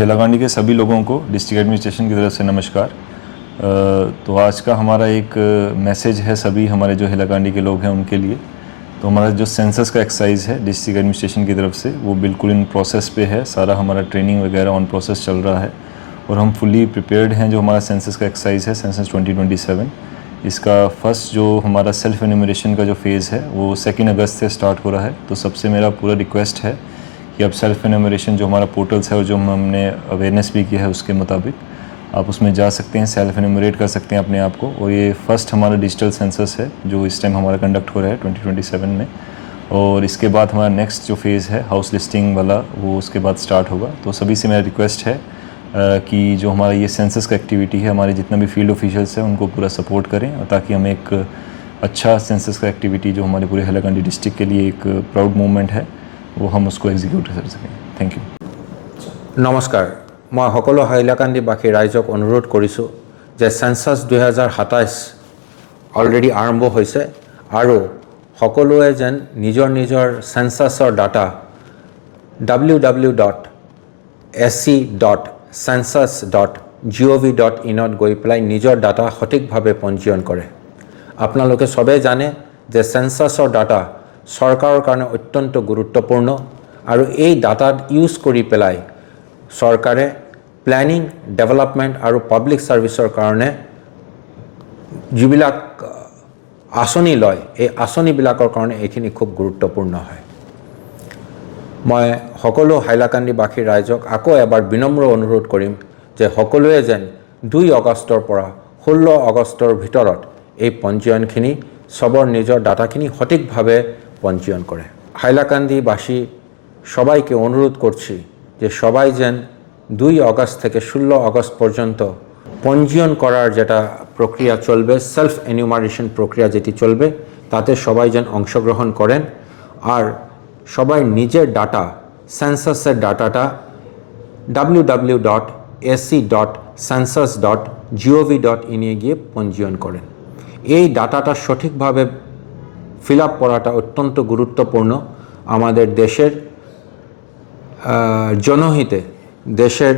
हैलाकांडी के सभी लोगों को डिस्ट्रिक्ट एडमिनिस्ट्रेशन की तरफ से नमस्कार। तो आज का हमारा एक मैसेज है सभी हमारे जो हैलाकांडी के लोग हैं उनके लिए। तो हमारा जो सेंसस का एक्सरसाइज है डिस्ट्रिक्ट एडमिनिस्ट्रेशन की तरफ से वो बिल्कुल इन प्रोसेस पे है, सारा हमारा ट्रेनिंग वगैरह ऑन प्रोसेस चल रहा है और हम फुली प्रिपेयर्ड हैं। जो हमारा सेंसस का एक्सरसाइज है सेंसस 2027, इसका फर्स्ट जो हमारा सेल्फ एन्यूमरेशन का जो फेज़ है वो 2 अगस्त से स्टार्ट हो रहा है। तो सबसे मेरा पूरा रिक्वेस्ट है कि अब सेल्फ एन्यूमरेशन जो हमारा पोर्टल्स है और जो हमने अवेयरनेस भी किया है उसके मुताबिक आप उसमें जा सकते हैं, सेल्फ एन्यूमरेट कर सकते हैं अपने आप को। और ये फर्स्ट हमारा डिजिटल सेंसस है जो इस टाइम हमारा कंडक्ट हो रहा है 2027 में। और इसके बाद हमारा नेक्स्ट जो फेज़ है हाउस लिस्टिंग वाला वो उसके बाद स्टार्ट होगा। तो सभी से मेरा रिक्वेस्ट है कि जो हमारा ये सेंसस का एक्टिविटी है हमारे जितना भी फील्ड ऑफिशियल्स हैं उनको पूरा सपोर्ट करें ताकि हमें एक अच्छा सेंसस का एक्टिविटी जो हमारे पूरे हैलाकांडी डिस्ट्रिक्ट के लिए एक प्राउड मूवमेंट है वो हम उसको एग्जीक्यूट कर सकें। Thank you. नमस्कार, मैं सकलो हैलाकांडीबासी राइजक अनुरोध करिছোঁ जे सेंसस 2027 अलरेडी आरम्भ होइছে আৰু সকলোৱে যেন নিজৰ নিজৰ সেন্সাছৰ ডাটা www.sc.census.gov.in গৈ পেলাই নিজৰ ডাটা সঠিকভাৱে পঞ্জীয়ন কৰে। আপোনালোকে সবে জানে যে সেন্সাছৰ ডাটা চৰকাৰৰ কাৰণে অত্যন্ত গুৰুত্বপূৰ্ণ আৰু এই ডাটা ইউজ কৰি পেলাই চৰকাৰে প্ল্যানিং ডেভেলপমেন্ট আৰু পাব্লিক সাৰ্ভিসৰ কাৰণে যিবিলাক আঁচনি লয় এই আঁচনিবিলাকৰ কাৰণে এইখিনি খুব গুৰুত্বপূৰ্ণ হয়। মই সকলো হাইলাকান্দিবাসী ৰাইজক আকৌ এবাৰ বিনম্ৰ অনুৰোধ কৰিম যে সকলোৱে যেন 2 আগষ্টৰ পৰা 16 আগষ্টৰ ভিতৰত এই পঞ্জীয়নখিনি সবৰ নিজৰ ডাটাখিনি সঠিকভাৱে পঞ্জীয়ন করে। হাইলাকান্দিবাসী সবাইকে অনুরোধ করছি যে সবাই যেন 2 আগস্ট থেকে 16 আগস্ট পর্যন্ত পঞ্জীয়ন করার যেটা প্রক্রিয়া চলবে, সেলফ এনিউমারেশন প্রক্রিয়া যেটি চলবে তাতে সবাই যেন অংশগ্রহণ করেন আর সবাই নিজের ডাটা সেন্সাসের ডাটাটা www.sc.census.gov.in গিয়ে পঞ্জীয়ন করেন। এই ডাটাটা সঠিকভাবে ফিল আপ করাটা অত্যন্ত গুরুত্বপূর্ণ। আমাদের দেশের জনহিতে দেশের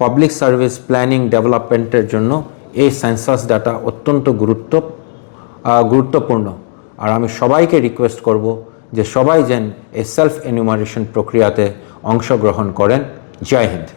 পাবলিক সার্ভিস প্ল্যানিং ডেভেলপমেন্টের জন্য এই সেন্সাস ডাটা অত্যন্ত গুরুত্বপূর্ণ। আর আমি সবাইকে রিকোয়েস্ট করব যে সবাই যেন এই সেলফ এনিউমারেশন প্রক্রিয়াতে অংশগ্রহণ করেন। জয় হিন্দ।